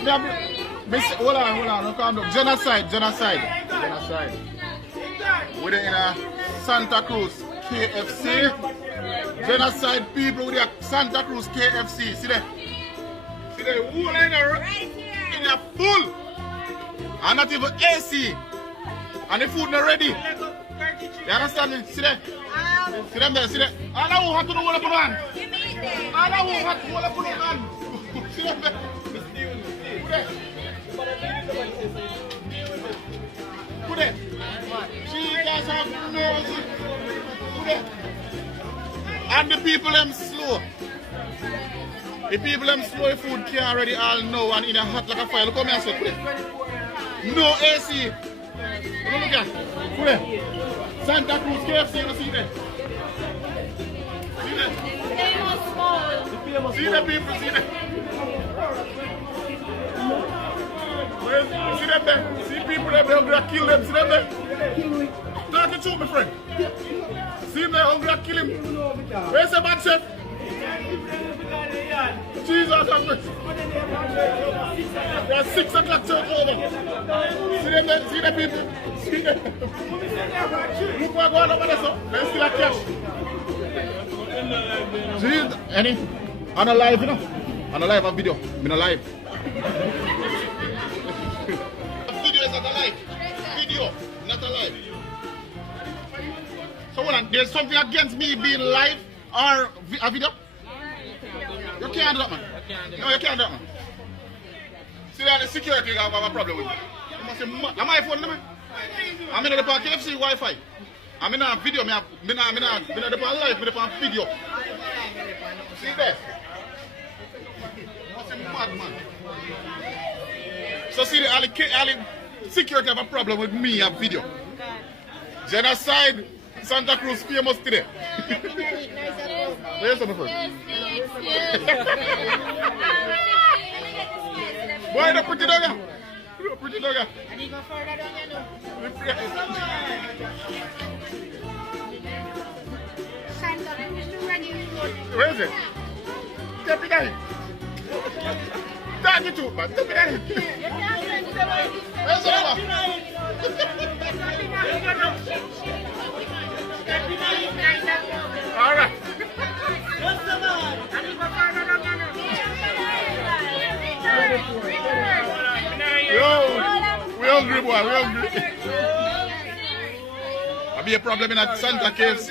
Hold on, no calm down. Genocide. We're in a Santa Cruz KFC. Genocide people with a Santa Cruz KFC. See there? See there? Who in a full? And not even AC. And the food not ready. You understand me? See there? See them there, see there? All I want to know what I put on. All I want to know what I put on. See them there? Put it. She guys have nose. Put it. And the people them slow. The people them slow food can't already all know and in a hot like a fire. Look how me I said, put it. No AC. Look at. Put it. Santa Cruz KFC, you see there? See there? See the people, see there? See them there? See people there, they're hungry to kill them, see them there? Talk it to me, friend. See them there, hungry to kill him. Where's the bad chef? Jesus, have mercy. There's 6 o'clock church over. See them there? See the people? See them? Look what going on over there, so. There's still a cash. See, any? On a live, you know? On a live, a video. I'm live. Video is not a live. Video, not a live. So hold on, there's something against me being live or a video? You can't do that, man. No, you can't do that, man. See that the security have a problem with me. You must say, am I phone, man? I'm in the KFC Wi-Fi. I'm in a video, I'm in the live, I'm in the video. See that? What's mad, man? So see, all the security have a problem with me a video. Genocide, Santa Cruz famous today. Where's the first? Boy, the pretty dog. Pretty dog. And you go further down, you know. Where is it? Take it down. Take it to, man. Take it down. Where's the number? All right. Yo, we hungry, boy. We hungry. I'll be a problem in that Santa KFC.